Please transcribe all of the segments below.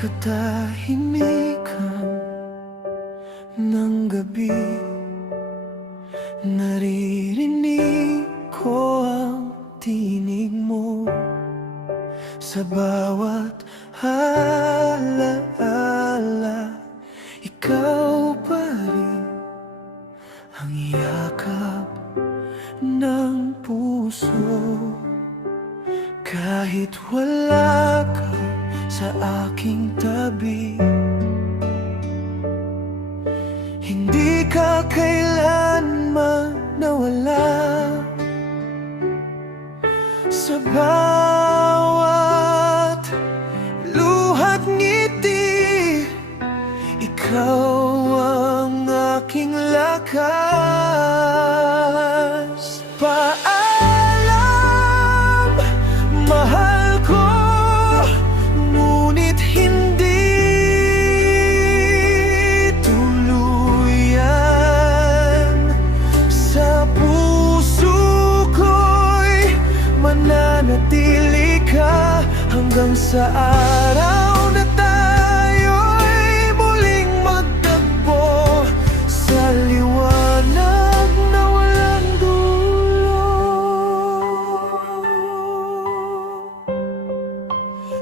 katahimikan ng gabi, naririnig ko ang tinig mo sa bawat alaala. Ikaw pa rin ang yakap ng puso, kahit wala ka sa aking tabi. Hindi ka kailanman nawala sa bawat luha't ngiti. Ikaw ang aking lakas. Paalam, mahal ko, ngunit hindi tuluyan. Sa puso ko'y mananatili ka hanggang sa araw na tayo'y muling magtagpo sa liwanag na walang dulo.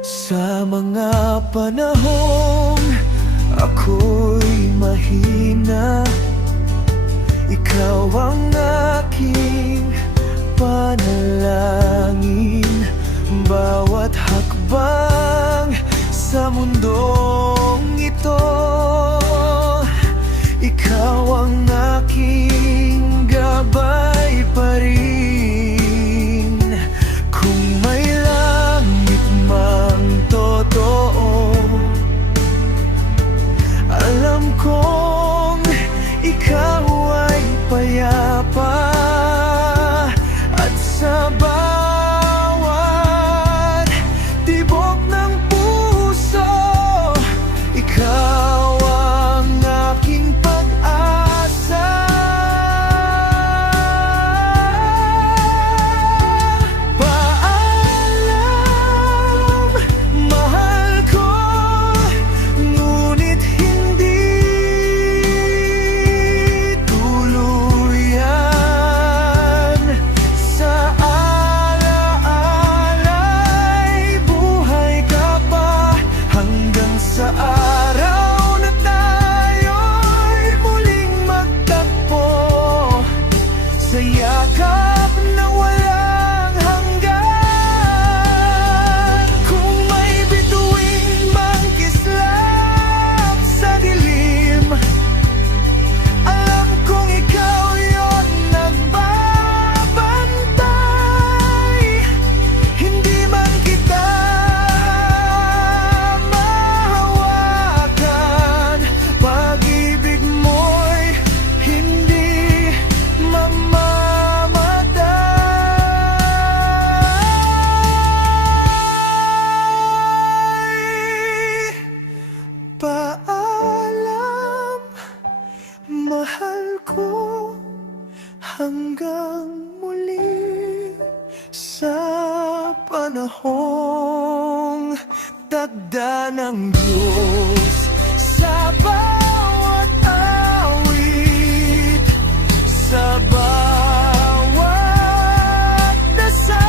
Sa mga panahong ako'y mahina, ikaw ang aking panalangin. Bawat hakbang sa mundong ito, ikaw ang aking gabay pa rin. Kung may langit mang totoo, alam kong ikaw ay payapa. At sa bawat tibok ng puso, ikaw ang aking pag-asa. Paalam, mahal ko, ngunit hindi tuluyan. Sa alaala'y buhay ka pa hanggang sa araw na tayo'y muling magtagpo sa yakap na walang hanggan. Kung may bituin mang kislap sa dilim, alam kong ikaw yon nagbabantay. Hindi man kita mahawakan, pag-ibig mo'y hindi mamamatay. Paalam, mahal ko, hanggang muli sa panahong tagda ng Diyos. Sa bawat awit, sa bawat dasal,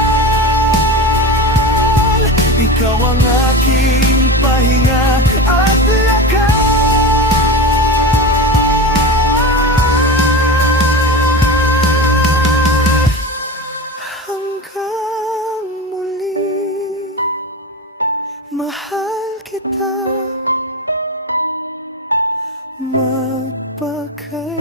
ikaw ang aking pahinga at lakas. Hanggang muli, mahal kita, magpakailanman.